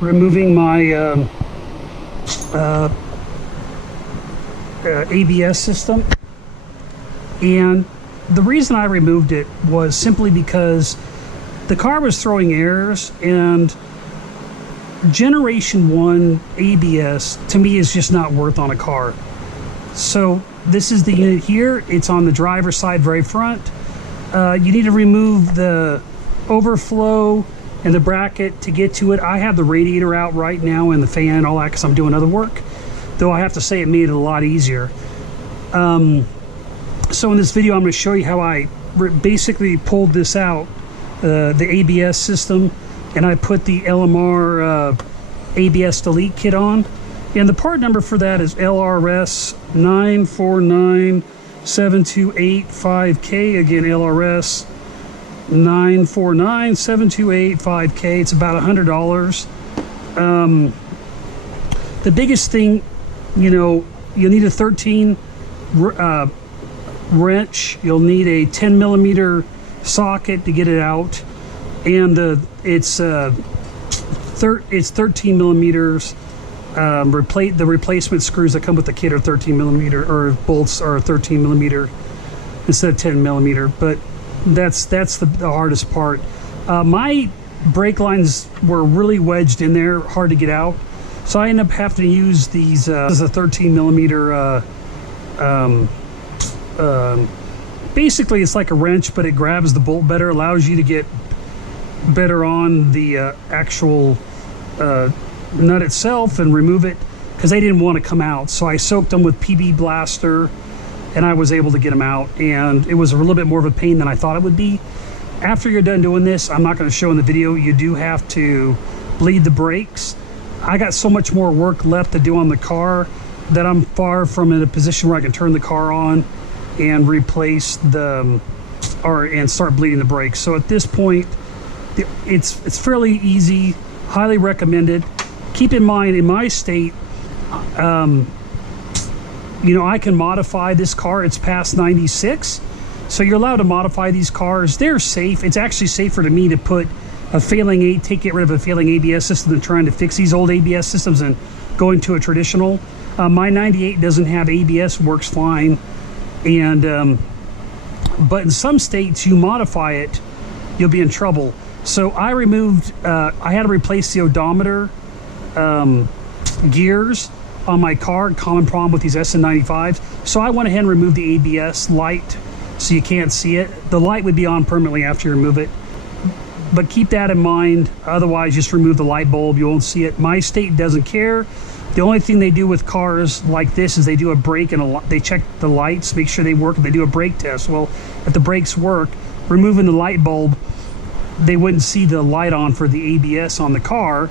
removing my ABS system, and the reason I removed it was simply because the car was throwing errors, and Generation 1 ABS to me is just not worth on a car. So this is the unit here. It's on the driver's side, very front. You need to remove the overflow and the bracket to get to it. I have the radiator out right now and the fan and all that because I'm doing other work, though I have to say it made it a lot easier. So in this video I'm going to show you how I basically pulled this out, the ABS system, and I put the LMR ABS Delete kit on. And the part number for that is LRS 949728-5K. Again, LRS 949728-5K. It's about $100. The biggest thing, you'll need a 13 wrench. You'll need a 10 millimeter socket to get it out, and it's 13 millimeters. The replacement screws that come with the kit are 13 millimeter, or bolts are 13 millimeter instead of 10 millimeter. But that's the hardest part. My brake lines were really wedged in there, hard to get out, so I ended up having to use these. This is a 13 millimeter. Basically, it's like a wrench, but it grabs the bolt better, allows you to get better on the actual nut itself and remove it, because they didn't want to come out. So I soaked them with PB Blaster, and I was able to get them out, and it was a little bit more of a pain than I thought it would be. After you're done doing this, I'm not going to show in the video, you do have to bleed the brakes. I got so much more work left to do on the car that I'm far from in a position where I can turn the car on and replace and start bleeding the brakes. So at this point, it's fairly easy, highly recommended. Keep in mind, in my state, I can modify this car. It's past 96, so you're allowed to modify these cars. They're safe. It's actually safer to me to put get rid of a failing ABS system than trying to fix these old ABS systems and going to a traditional. My 98 doesn't have ABS, works fine, and but in some states you modify it, you'll be in trouble. So I removed, I had to replace the odometer gears on my car, common problem with these SN95s. So I went ahead and removed the ABS light so you can't see it. The light would be on permanently after you remove it, but keep that in mind. Otherwise, just remove the light bulb, you won't see it. My state doesn't care. The only thing they do with cars like this is they do a brake and they check the lights, make sure they work, and they do a brake test. Well, if the brakes work, removing the light bulb, they wouldn't see the light on for the ABS on the car.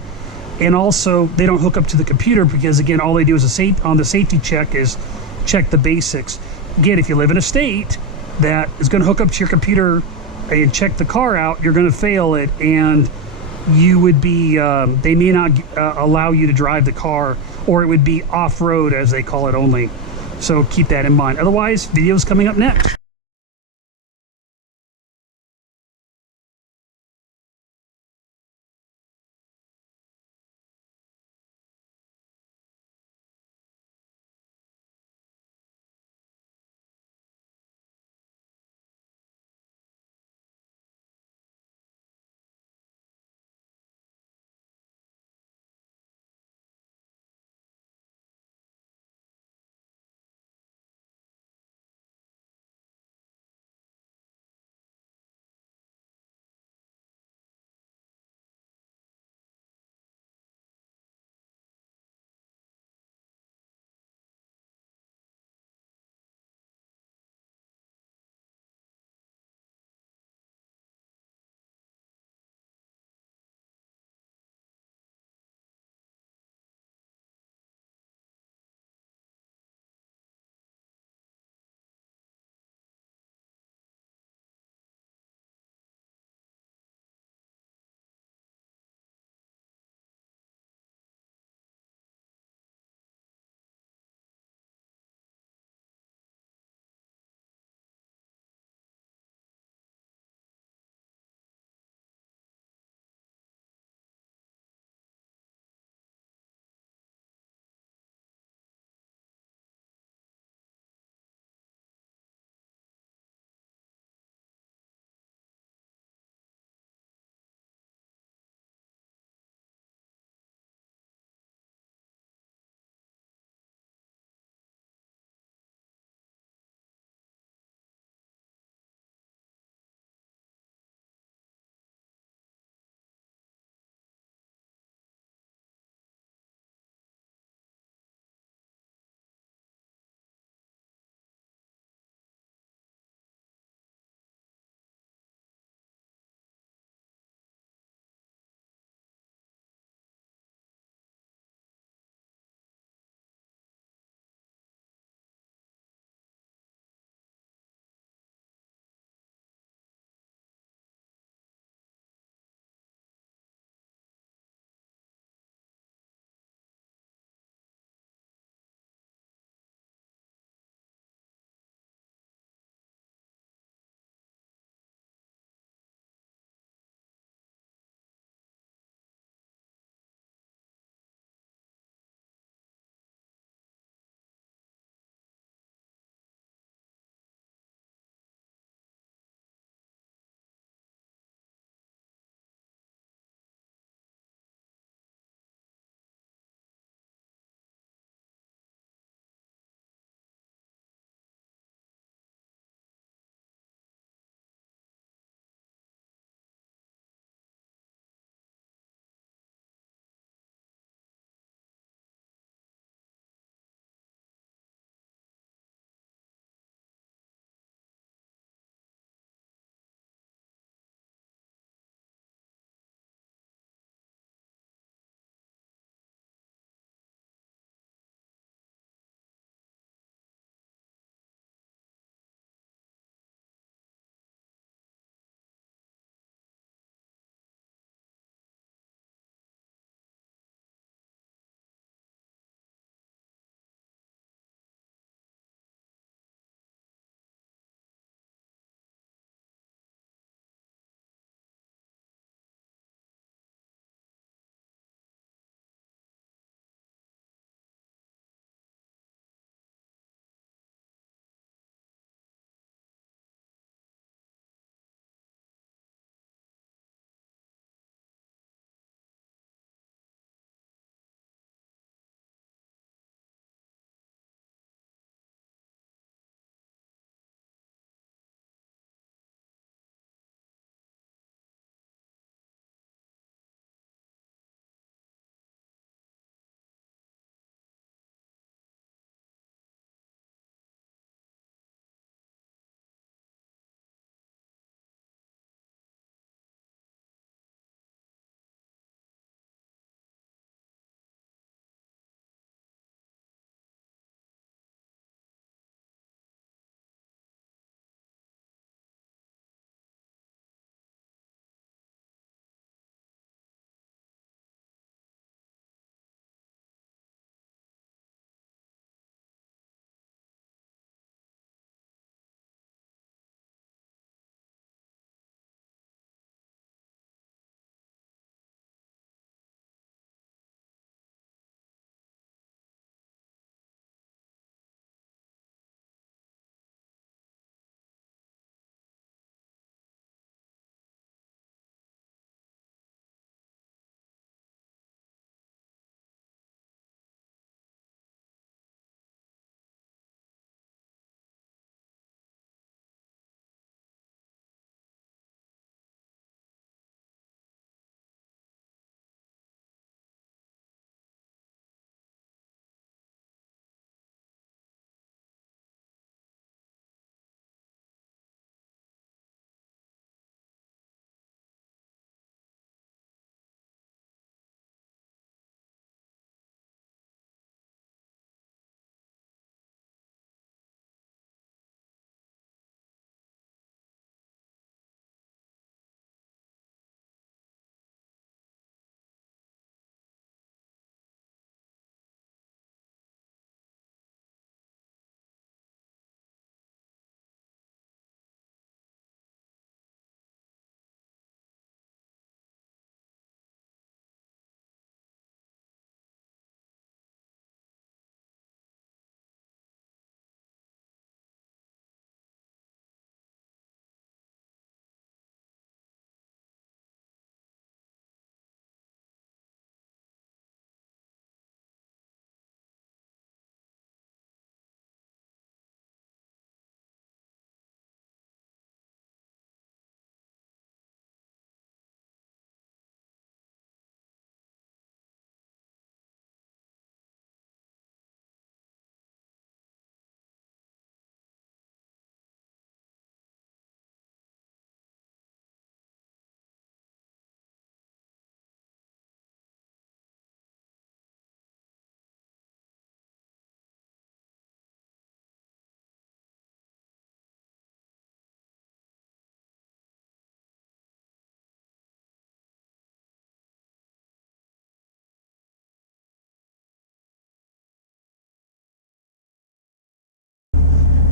And also, they don't hook up to the computer because, again, all they do is on the safety check is check the basics. Again, if you live in a state that is going to hook up to your computer and check the car out, you're going to fail it, and you would be, they may not allow you to drive the car, or it would be off-road, as they call it, only. So keep that in mind. Otherwise, videos coming up next.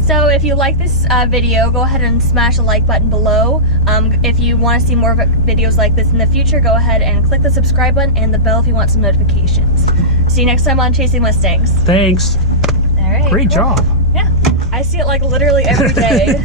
So if you like this video, go ahead and smash the like button below. If you want to see more videos like this in the future, go ahead and click the subscribe button and the bell if you want some notifications. See you next time on Chasing Mustangs. Thanks. All right. Great job. Yeah, I see it like literally every day.